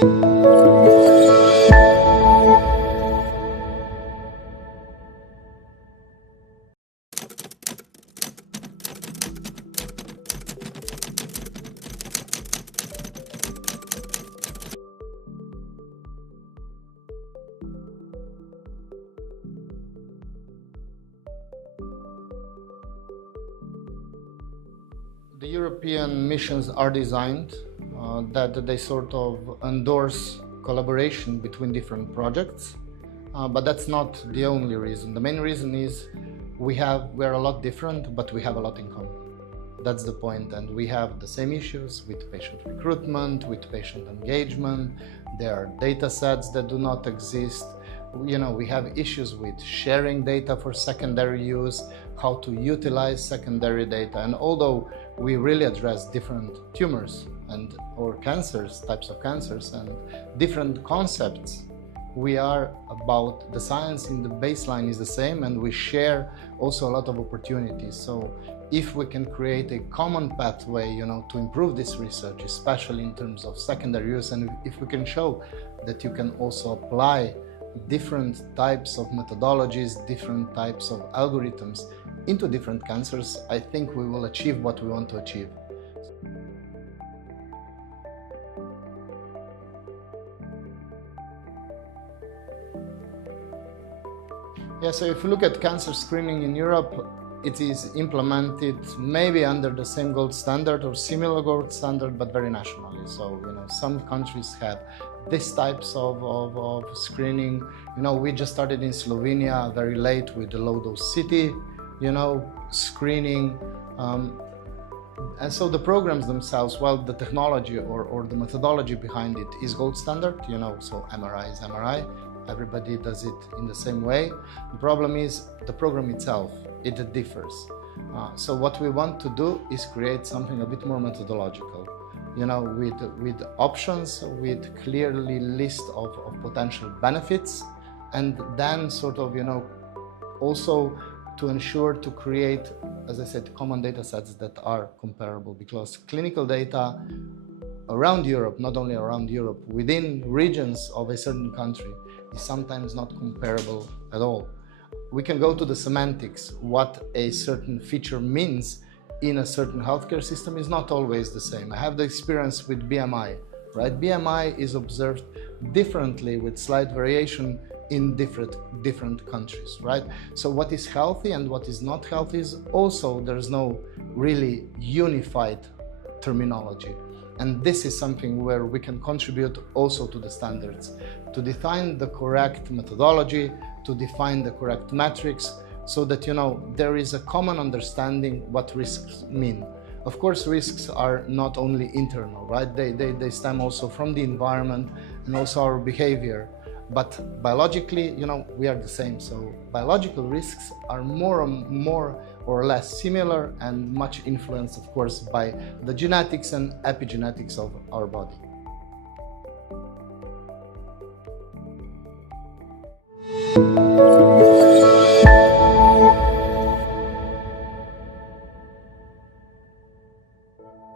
The European missions are designed that they sort of endorse collaboration between different projects, but that's not the only reason. The main reason is we're a lot different, but we have a lot in common. That's the point, and we have the same issues with patient recruitment, with patient engagement. There are data sets that do not exist. We have issues with sharing data for secondary use, how to utilize secondary data. And although we really address different tumors or cancers, types of cancers, and different concepts, we are about the science in the baseline is the same, and we share also a lot of opportunities. So if we can create a common pathway, to improve this research, especially in terms of secondary use, and if we can show that you can also apply different types of methodologies, different types of algorithms into different cancers, I think we will achieve what we want to achieve. Yeah, so if you look at cancer screening in Europe, it is implemented maybe under the same gold standard or similar gold standard, but very nationally. So, some countries have these types of screening. We just started in Slovenia very late with the low-dose CT, screening. And so the programs themselves, well, the technology or the methodology behind it is gold standard, so MRI is MRI. Everybody does it in the same way. The problem is the program itself, it differs. So what we want to do is create something a bit more methodological, with options, with clearly list of potential benefits, and then sort of, also to ensure to create, as I said, common data sets that are comparable, because clinical data around Europe, not only around Europe, within regions of a certain country, is sometimes not comparable at all. We can go to the semantics. What a certain feature means in a certain healthcare system is not always the same. I have the experience with BMI, right? BMI is observed differently with slight variation in different countries, right? So what is healthy and what is not healthy is also, there's no really unified terminology. And this is something where we can contribute also to the standards, to define the correct methodology, to define the correct metrics, so that, there is a common understanding what risks mean. Of course, risks are not only internal, right? They stem also from the environment and also our behavior. But biologically, we are the same. So biological risks are more or less similar and much influenced, of course, by the genetics and epigenetics of our body.